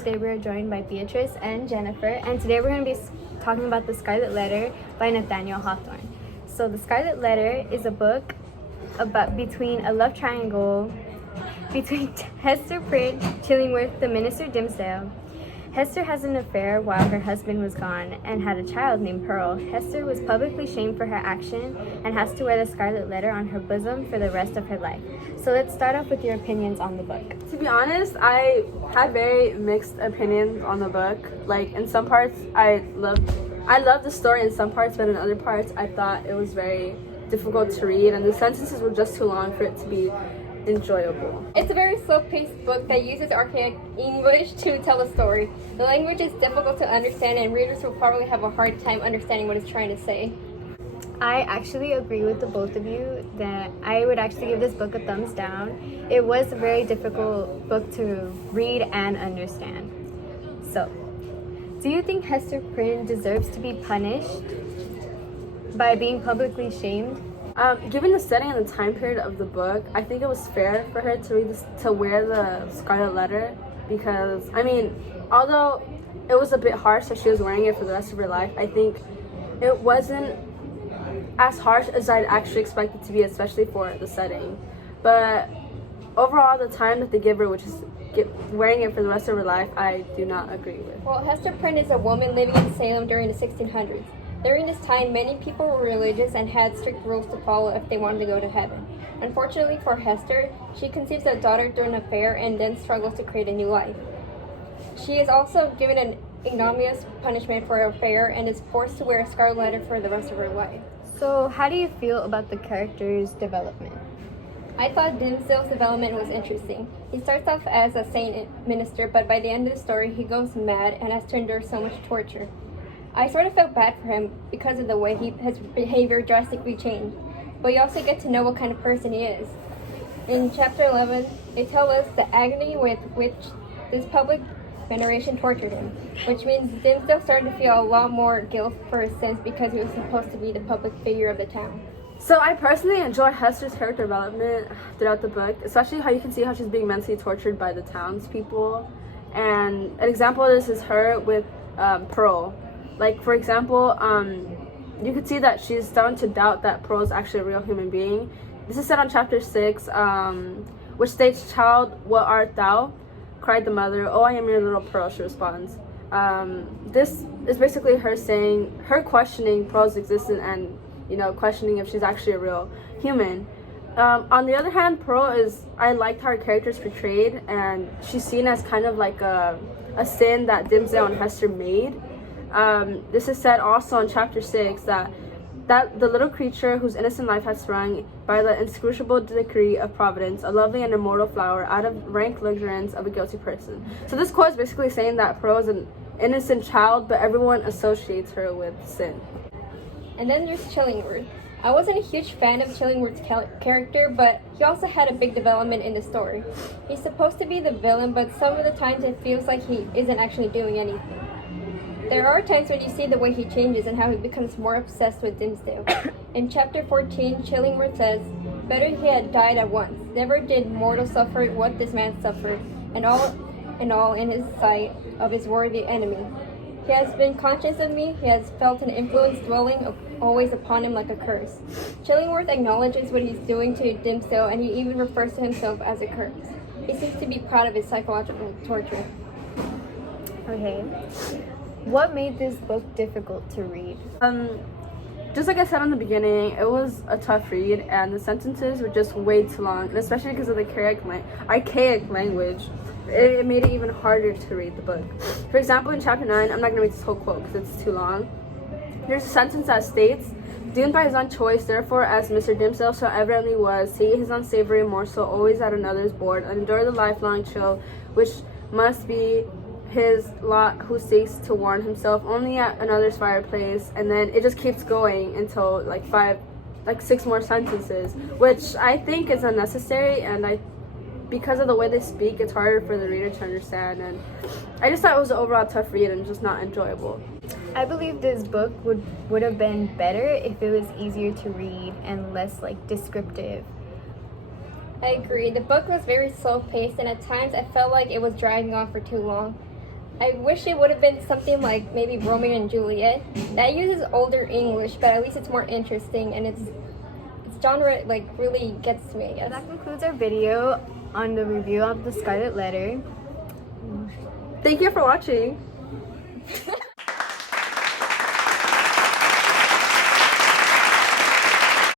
today we are joined by Beatrice and Jennifer, and today we're going to be talking about The Scarlet Letter by Nathaniel Hawthorne. So The Scarlet Letter is a book between a love triangle between Hester Prynne, Chillingworth, the minister Dimmesdale. Hester has an affair while her husband was gone and had a child named Pearl. Hester was publicly shamed for her action and has to wear the Scarlet Letter on her bosom for the rest of her life. So let's start off with your opinions on the book. To be honest, I had very mixed opinions on the book. Like, in some parts, I loved the story in some parts, but in other parts, I thought it was very difficult to read, and the sentences were just too long for it to be enjoyable. It's a very slow-paced book that uses archaic English to tell a story. The language is difficult to understand, and readers will probably have a hard time understanding what it's trying to say. I actually agree with the both of you that I would actually give this book a thumbs down. It was a very difficult book to read and understand. So, do you think Hester Prynne deserves to be punished by being publicly shamed? Given the setting and the time period of the book, I think it was fair for her to wear the Scarlet Letter, because, I mean, although it was a bit harsh that she was wearing it for the rest of her life, I think it wasn't as harsh as I'd actually expect it to be, especially for the setting. But overall, the time that they give her, which is wearing it for the rest of her life, I do not agree with. Well, Hester Prynne is a woman living in Salem during the 1600s. During this time, many people were religious and had strict rules to follow if they wanted to go to heaven. Unfortunately for Hester, she conceives a daughter during an affair and then struggles to create a new life. She is also given an ignominious punishment for her affair and is forced to wear a scarlet letter for the rest of her life. So, how do you feel about the character's development? I thought Dimmesdale's development was interesting. He starts off as a saint minister, but by the end of the story, he goes mad and has to endure so much torture. I sort of felt bad for him because of the way his behavior drastically changed, but you also get to know what kind of person he is. In chapter 11, they tell us the agony with which this public veneration tortured him, which means Dimmesdale started to feel a lot more guilt for his sins because he was supposed to be the public figure of the town. So I personally enjoy Hester's character development throughout the book, especially how you can see how she's being mentally tortured by the townspeople. And an example of this is her with Pearl. Like, for example, you could see that she's starting to doubt that Pearl is actually a real human being. This is said on chapter 6, which states, "Child, what art thou?" cried the mother. "Oh, I am your little Pearl," she responds. This is basically her questioning Pearl's existence and, questioning if she's actually a real human. On the other hand, I liked how her character is portrayed, and she's seen as kind of like a sin that Dimmesdale and Hester made. This is said also in chapter 6 that the little creature whose innocent life has sprung by the inscrutable decree of Providence, a lovely and immortal flower, out of rank luxuriance of a guilty person. So this quote is basically saying that Pearl is an innocent child, but everyone associates her with sin. And then there's Chillingworth. I wasn't a huge fan of Chillingworth's character, but he also had a big development in the story. He's supposed to be the villain, but some of the times it feels like he isn't actually doing anything. There are times when you see the way he changes and how he becomes more obsessed with Dimmesdale. In chapter 14, Chillingworth says, "Better he had died at once. Never did mortal suffer what this man suffered, and all in his sight of his worthy enemy. He has been conscious of me, he has felt an influence dwelling always upon him like a curse." Chillingworth acknowledges what he's doing to Dimmesdale, and he even refers to himself as a curse. He seems to be proud of his psychological torture. Okay. What made this book difficult to read? Just like I said in the beginning, it was a tough read, and the sentences were just way too long, and especially because of the archaic language, it made it even harder to read the book. For example, in chapter 9, I'm not going to read this whole quote because it's too long. There's a sentence that states, "Doomed by his own choice, therefore, as Mr. Dimmesdale so evidently was, to eat his unsavory morsel always at another's board, and endure the lifelong chill which must be his lot who seeks to warm himself only at another's fireplace," and then it just keeps going until like 6 more sentences, which I think is unnecessary, and because of the way they speak, it's harder for the reader to understand, and I just thought it was an overall tough read and just not enjoyable. I believe this book would have been better if it was easier to read and less descriptive. I agree. The book was very slow-paced, and at times I felt like it was dragging on for too long. I wish it would have been something like maybe Romeo and Juliet. That uses older English, but at least it's more interesting and its genre like really gets me, I guess. That concludes our video on the review of the Scarlet Letter. Thank you for watching.